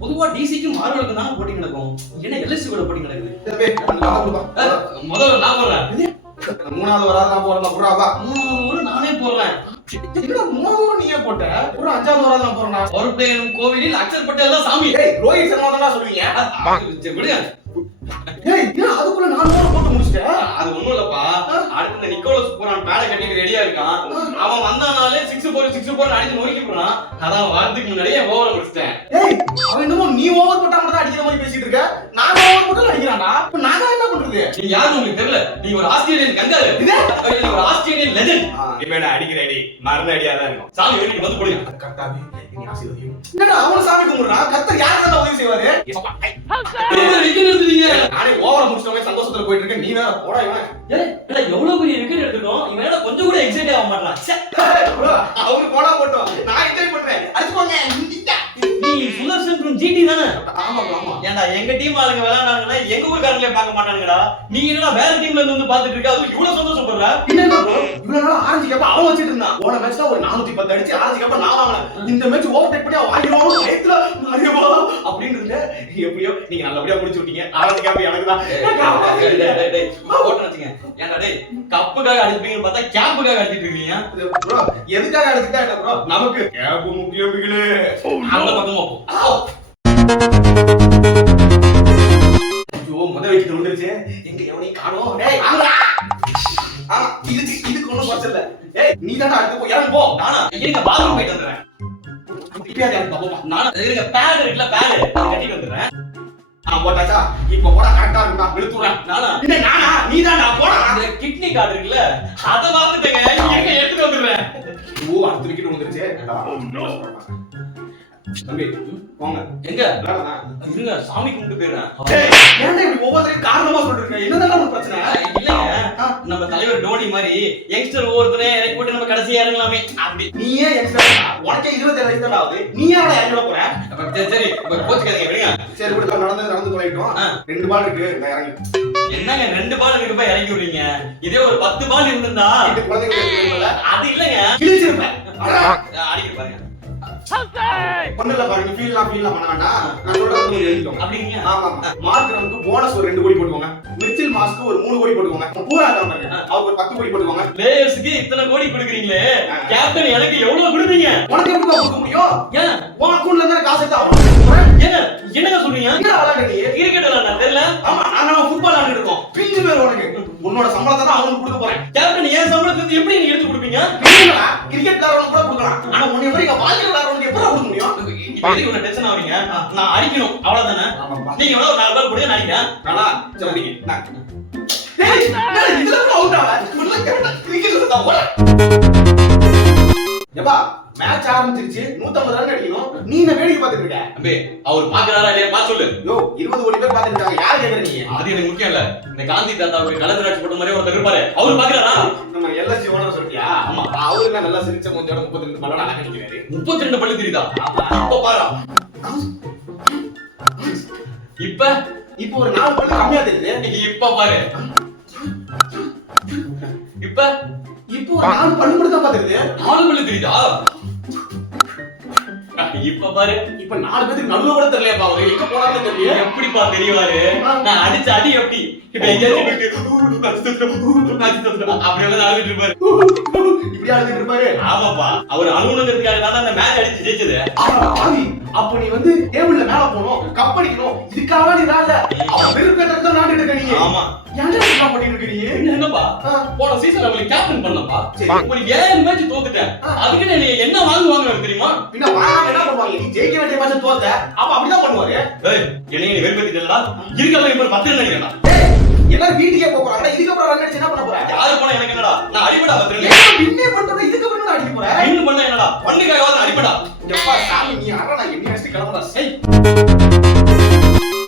பொதுவா டிசிக்கு மார்வலுக்கு தான் போட்டி நடக்கும். என்ன எல்எஸ்சி கூட போட்டி நடக்குது? முதல்ல நான் போடுறேன். மூணாவது வராது நான் போறேன். புறாவா மூணாவது ஒரு நானே போடுறேன். மூணாவது நீயே போட்ட ஒரு அஞ்சாவது வராது நான் போறேன். ஒரு பிளேயரும் கோவிலில் அக்ஷர் பட்டேல் தான் சாமி. ரோஹித் சர்மா தான் சொல்லுவீங்க. விடுங்க. அதுக்குள்ள நான் போட்டு முடிச்சிட்டேன். அது ஒண்ணும் இல்லப்பா. அடுத்த நிக்கோலஸ் பூரான் பேட கட்டிட்டு ரெடியா இருக்கான். அவன் வந்தானாலே 6-4 அடிச்சு நொறுக்கி போறான். அதான் வாரத்துக்கு முன்னாடியே ஓவர முடிச்சிட்டேன். அவன் என்னமோ நீ ஓவர் போட்டா மட்டும் அடிக்கிற மாதிரி பேசிட்டு இருக்க. நான் ஓவர் போட்டு அடிக்கிறானா? இப்ப நான் என்ன பண்றது? நீ யாருன்னு உங்களுக்கு தெரியல. நீ ஒரு ஆஸ்திரேலியன் கங்காரு. நீ ஒரு ஆஸ்திரேலியன் லெஜெண்ட். இவன் அடிக்கிற அடி மரண அடியா தான் இருக்கும். சாமி வேண்டிக்கு வந்து போடுங்க. கர்த்தாவே நீ ஆசீர்வதியும். என்னடா அவன சாமி கும்பிடுறான். கர்த்தர் யாருக்கு உதவி செய்வாரு? விக்கெட் எடுத்துட்டீங்க. நானே ஓவர முடிச்சவே சந்தோஷத்துல போயிட்டு இருக்கேன். நீ வேற போடா இவன். ஏடா எவ்வளவு பெரிய விக்கெட் எடுத்துட்டோம். இவன் ஏடா கொஞ்சம் கூட எக்ஸைட் ஆக மாட்டான். அவரு போடா போட்டோம். நான் என்ஜாய் பண்றேன். அடிச்சுக்கோங்க. நீ சுதர்ஷன் ஜிடி தானே? ஆமா ஆமா. ஏன்டா எங்க டீம் ஆளுங்க விளையாடுறாங்கன்னா எங்க ஊர்காரங்களே பார்க்க மாட்டானுங்கடா. நீ என்னடா வேற டீம்ல இருந்து வந்து பாத்துட்டு இருக்க. அது இவ்வளவு சந்தோஷப்படுற. என்னடா ப்ரோ இவ்வளவு நாள் ஆரஞ்சு கப்ப அவன் வச்சிட்டு இருந்தான். போன மேட்ச்ல ஒரு 410 அடிச்சு ஆரஞ்சு கப்ப நான் வாங்குனேன். இந்த மேட்ச் ஓவர் டேக் பண்ணி அவன் வாங்கிடுவான். பயத்துல ஐயோ அப்படின்னு இருந்த. எப்படியோ நீங்க நல்லபடியா முடிச்சு விட்டீங்க. ஆரஞ்சு கப்ப எனக்கு தான். டேய் ஓட்டன வச்சுங்க. ஏன்டா டேய் கப்புக்காக அடிப்பீங்கன்னு பார்த்தா கேப்புக்காக அடிச்சிட்டு இருக்கீங்க. ப்ரோ எதுக்காக அடிச்சிட்டா என்ன ப்ரோ? நமக்கு கேப் முக்கியம் பிகிலே. அந்த பக்கமா போ. ஐயோ முத வைக்கிட்டு வந்துருச்சு. எங்க எவனையும் காணோம். டேய் வாங்கடா. ஆமா இதுக்கு ஒண்ணும் பிரச்சனை இல்ல. ஏய் நீ தான அடுத்து போ. இறங்கு போ. நானா இருங்க பாத்ரூம் போயிட்டு வந்துறேன். இப்படியே எனக்கு பாப்பா. நானா இருங்க பேட் இருக்குல பேட் கட்டிட்டு வந்துறேன். போட்டாச்சா இப்ப போடா கரெக்டா இருக்கு. நான் விழுத்துறேன். நானா இல்ல நானா நீ தான்டா போடா. அந்த கிட்னி கார்டு இருக்குல அத வாத்துட்டேங்க. இருங்க எடுத்து வந்துறேன். ஓ அடுத்து விக்கெட் வந்துருச்சு. தம்பி வாங்க. எங்க விளையாடலாம். இருங்க சாமி கும்பிட்டு போயிடுறேன். ஏய் ஏன்டா இப்படி ஒவ்வொருத்தரையும் காரணமா சொல்றீங்க? என்னதான் உங்களுக்கு பிரச்சனை? இல்லங்க நம்ம தலைவர் டோனி மாதிரி யங்ஸ்டர் ஒவ்வொருத்தரே இறக்கி போட்டு நம்ம கடைசியா இறங்கலாமே அப்படி. நீயே யங்ஸ்டர் உனக்கே 27 வயசு தான் ஆகுது. நீ ஏன்டா இறங்க போற? சரி கோச்சுக்காதீங்க விடுங்க. சரி விடுங்க நடந்து போயிட்டோம். 2 பால் இருக்கு நான் இறங்கி. என்னங்க 2 பால் இருக்கு போய் இறங்கி விடுறீங்க. இதே ஒரு 10 பால் இருந்தா இந்த குழந்தைங்க அது இல்லங்க கிழிச்சிருப்பேன். அடிக்க பாருங்க. ஒண்ணுல பாருங்க ஃபீல்லாம் பண்ண வேண்டாம். நான் சொல்றது எழுதிக்கோங்க. அப்படிங்க. ஆமா மார்க் நமக்கு போனஸ் ஒரு 2 கோடி போடுவாங்க. மிச்சில் மாஸ்க்கு ஒரு 3 கோடி போடுவாங்க. பூரா இருக்காங்க. அவங்க ஒரு 10 கோடி போடுவாங்க. பிளேயர்ஸ்க்கு இத்தனை கோடி கொடுக்குறீங்களே கேப்டன் எனக்கு எவ்வளவு கொடுப்பீங்க? உனக்கு எப்படி கொடுக்க முடியும்? ஏன் உன் அக்கவுண்ட்ல இருந்து காசு எடுத்து ஆகணும். ஏங்க என்னங்க சொல்றீங்க? என்ன விளையாடுறீங்க? கிரிக்கெட் விளையாடுறா தெரியல. ஆமா நாங்க ஃபுட்பால் விளையாடிட்டு இருக்கோம். பிஞ்சு பேர் உனக்கு உன்னோட சம்பளத்தை தான் அவனுக்கு கொடுக்க போறேன். கேப்டன் ஏன் சம்பளத்தை வந்து எப்படி நீங்க எடுத்து கொடுப்பீங்க? கிரிக்கெட் விளையாடுறவங்க கூட கொடுக்கலாம். ஆனா உன்னை மாதிரி வாழ்க்கை விளையாடுறவங்க எப்படி கொடுக்க முடியும்? எதுக்கு உன்ன டென்ஷன் ஆவறீங்க? நான் அடிக்கணும் அவ்வளவுதானே. நீங்க எவ்வளவு 4 பால் போடுங்க நான் அடிக்கிறேன். நானா சொல்றீங்க. டேய் இதுல கூட அவுட் ஆவல. உள்ள கேட்டா கிரிக்கெட்ல தான் போற. ஏப்பா மேட்ச் ஆரம்பிச்சிருச்சு. 150 ரன் அடிக்கணும். நீ என்ன வேடிக்கை பார்த்துட்டு இருக்க? அம்பே அவர் பாக்குறாரா இல்லையா பா சொல்லு. யோ 20 கோடி பேர் பார்த்துட்டு இருக்காங்க. யார் கேக்குற நீ? அது எனக்கு முக்கியம் இல்ல. இந்த காந்தி தாத்தாவுக்கு கலந்துராட்சி போட்ட மாதிரி ஒருத்தர் இருப்பாரு. அவர் பாக்குறாரா? நம்ம எல்எஸ்சி ஓனர் சொல்றியா? ஆமா அவருக்கு நல்லா சிரிச்ச மூஞ்சோட 32 பல்ல அழகா நிக்கிறாரு. 32 பல்லு தெரியுதா? இப்ப பாரு. இப்ப ஒரு 4 பல்லு கம்மியா தெரியுது. இப்ப பாரு. இப்போ ஒரு 4 பல்லு மட்டும் தான் பாத்துக்குது. 4 பல்லு தெரியுதா? இப்ப பாரு. இப்ப 4 பேருக்கு நடுவுல கூட தெரியலையாப்பா. அவர் எங்க போனாலும் தெரியல. எப்படிப்பா தெரியவாரு? நான் அடிச்ச அடி எப்படி? இப்ப எங்கேயாச்சும் அப்படியே வந்து அழுதுட்டு இருப்பாரு. இப்படி அழுதுட்டு இருப்பாரு. ஆமாப்பா அவர் அழுகுனதுக்காக தான் அந்த மேட்ச் அடிச்சு ஜெயிச்சது. ஆதி அப்ப நீ வந்து டேபிள்ல மேல போணும் கப் அடிக்கணும். இதுக்காக நீ ராஜா அவன் வெறுப்பேட்டறத தான் நாடிட்டு இருக்க நீ. ஆமா என்ன இதெல்லாம் பண்ணிட்டு இருக்க நீ? என்னப்பா போன சீசன் உங்களுக்கு கேப்டன் பண்ணப்பா. ஒரு 7 மேட்ச் தோத்துட்டேன். அதுக்கு நீ என்ன வாங்குவாங்க தெரியுமா? பின்ன வாங்க என்ன பண்ணுவாங்க? நீ ஜெயிக்க வேண்டிய மேட்ச் தோத்த. அப்ப அப்படிதான் பண்ணுவாரு. ஏய் என்னைய நீ வெறுப்பேத்திட்டடா. இருக்கவே இப்ப 10 ரன் அடிக்கறடா. எல்லாரும் வீட்டுக்கே போறாங்க. இதுக்கு அப்புறம் ரன் அடிச்சு என்ன பண்ண போற? யாரு போனா எனக்கு என்னடா? நான் அடிபடா 10 ரன். ஏன் வின்னே பண்றத இதுக்கு அப்புறம் என்ன அடிக்க போற? வின் பண்ண என்னடா? பண்ணுக்காகவாது அடிபடா. எப்பா சாமி நீ அறடா என்ன வச்சு கிளம்புடா.